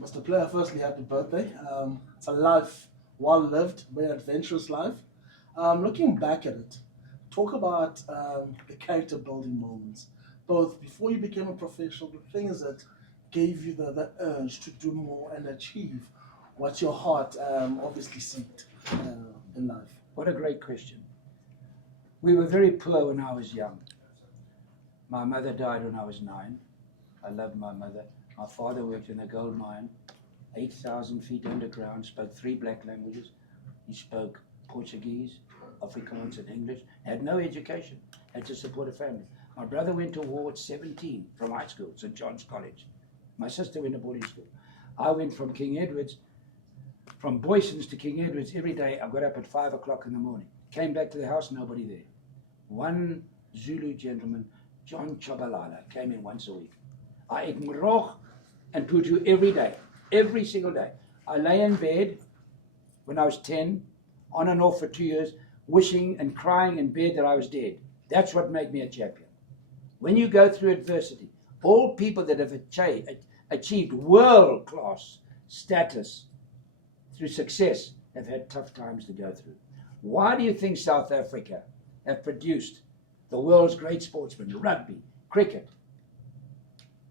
Mr. Player, firstly, happy birthday. It's a life well lived, very adventurous life. Looking back at it, talk about the character building moments, both before you became a professional, the things that gave you the urge to do more and achieve what your heart obviously seeked in life. What a great question. We were very poor when I was young. My mother died when I was 9. I loved my mother. My father worked in a gold mine, 8,000 feet underground, spoke 3 black languages. He spoke Portuguese, Afrikaans, and English. Had no education, had to support a family. My brother went to war at 17 from high school, St. John's College. My sister went to boarding school. I went from King Edward's, from Boyson's to King Edward's every day. I got up at 5 o'clock in the morning. Came back to the house, nobody there. One Zulu gentleman, John Chabalala, came in once a week. I ate morogo and putu every single day. I lay in bed when I was 10, on and off for 2 years, wishing and crying in bed that I was dead. That's what made me a champion. When you go through adversity, all people that have achieved world-class status through success have had tough times to go through. Why do you think South Africa have produced the world's great sportsmen? Rugby, cricket,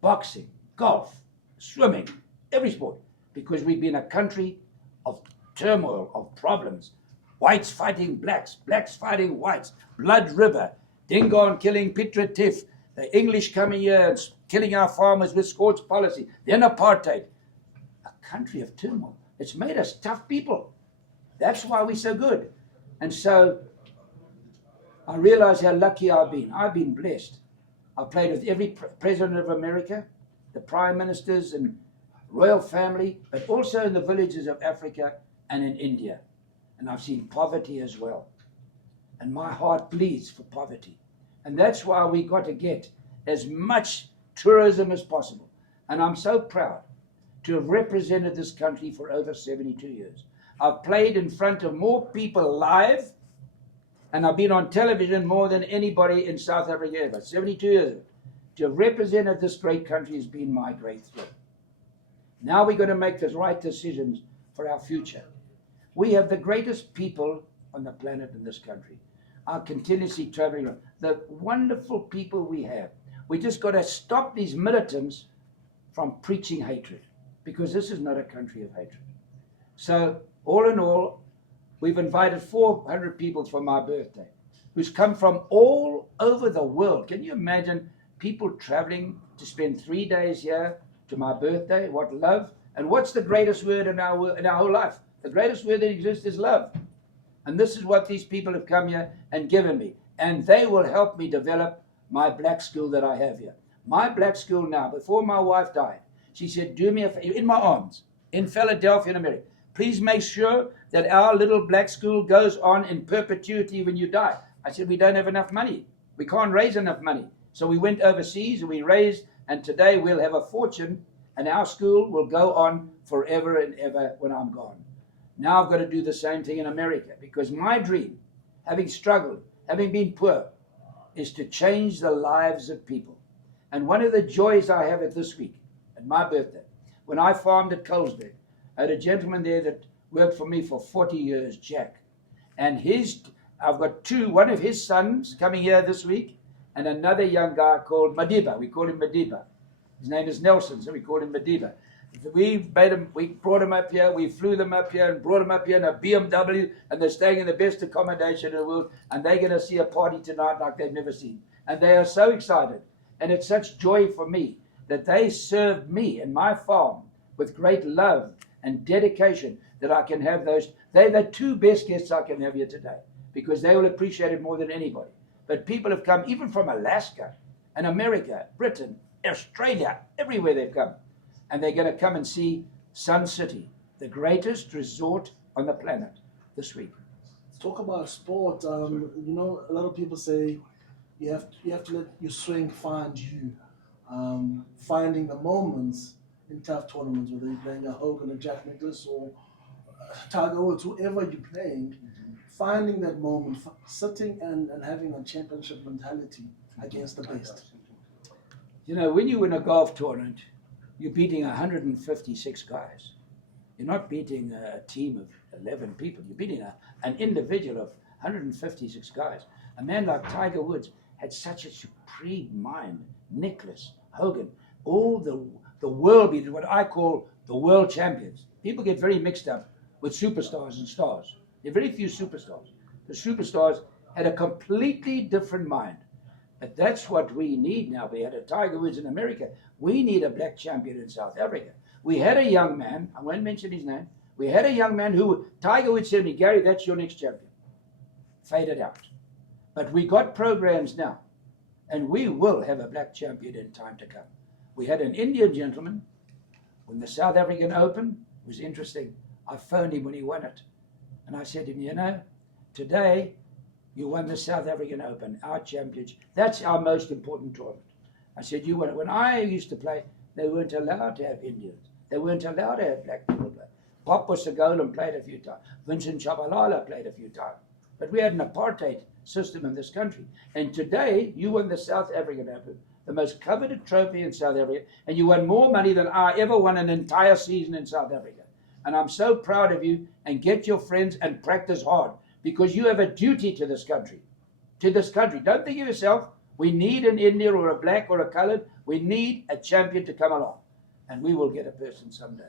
boxing, golf, swimming, every sport. Because we've been a country of turmoil, of problems. Whites fighting blacks, blacks fighting whites, blood river, Dingon killing Petra Tiff, the English coming here and killing our farmers with scorch policy, then apartheid. A country of turmoil. It's made us tough people. That's why we're so good. And so I realize how lucky I've been. I've been blessed. I've played with every president of America, the prime ministers and royal family, but also in the villages of Africa and in India. And I've seen poverty as well. And my heart bleeds for poverty. And that's why we got to get as much tourism as possible. And I'm so proud to have represented this country for over 72 years. I've played in front of more people live, and I've been on television more than anybody in South Africa ever, 72 years of it. To have represented this great country has been my great thrill. Now we're going to make the right decisions for our future. We have the greatest people on the planet in this country. Are continuously traveling around. The wonderful people we have. We just got to stop these militants from preaching hatred, because this is not a country of hatred. So, all in all, we've invited 400 people for my birthday, who's come from all over the world. Can you imagine people traveling to spend 3 days here to my birthday? What love! And what's the greatest word in our whole life? The greatest word that exists is love. And this is what these people have come here and given me. And they will help me develop my black school that I have here. My black school now, before my wife died, she said, do me a favor, in my arms, in Philadelphia, in America, please make sure that our little black school goes on in perpetuity when you die. I said, we don't have enough money. We can't raise enough money. So we went overseas and we raised, and today we'll have a fortune, and our school will go on forever and ever when I'm gone. Now I've got to do the same thing in America, because my dream, having struggled, having been poor, is to change the lives of people. And one of the joys I have at this week, at my birthday, when I farmed at Colesberg, I had a gentleman there that worked for me for 40 years, Jack. And I've got one of his sons coming here this week, and another young guy called Madiba. We call him Madiba. His name is Nelson, so we call him Madiba. We brought him up here, we flew them up here and brought them up here in a BMW, and they're staying in the best accommodation in the world, and they're going to see a party tonight like they've never seen. And they are so excited. And it's such joy for me that they served me and my farm with great love and dedication that I can have those. They're the 2 best guests I can have here today, because they will appreciate it more than anybody. But people have come even from Alaska and America, Britain, Australia, everywhere they've come. And they're going to come and see Sun City, the greatest resort on the planet, this week. Talk about sport. A lot of people say you have to let your swing find you. Finding the moments in tough tournaments, whether you're playing a Hogan, a Jack Nicklaus, or Tiger Woods, whoever you're playing, finding that moment, sitting and having a championship mentality against the best. You know, when you win a golf tournament, you're beating 156 guys. You're not beating a team of 11 people. You're beating an individual of 156 guys. A man like Tiger Woods had such a supreme mind. Nicholas, Hogan, all the world beaters, what I call the world champions. People get very mixed up with superstars and stars. There are very few superstars. The superstars had a completely different mind. But that's what we need now. We had a Tiger Woods in America. We need a black champion in South Africa. We had a young man, I won't mention his name, we had a young man who, Tiger Woods said to me, Gary, that's your next champion. Faded out. But we got programs now, and we will have a black champion in time to come. We had an Indian gentleman, when the South African Open, it was interesting, I phoned him when he won it. And I said to him, you know, today you won the South African Open, our championship. That's our most important tournament. I said, you won it. When I used to play, they weren't allowed to have Indians. They weren't allowed to have black people play. Pop Segolan played a few times. Vincent Chabalala played a few times. But we had an apartheid system in this country. And today, you won the South African Open, the most coveted trophy in South Africa, and you won more money than I ever won an entire season in South Africa. And I'm so proud of you, and get your friends and practice hard, because you have a duty to this country. To this country. Don't think of yourself. We need an Indian or a black or a colored. We need a champion to come along. And we will get a person someday.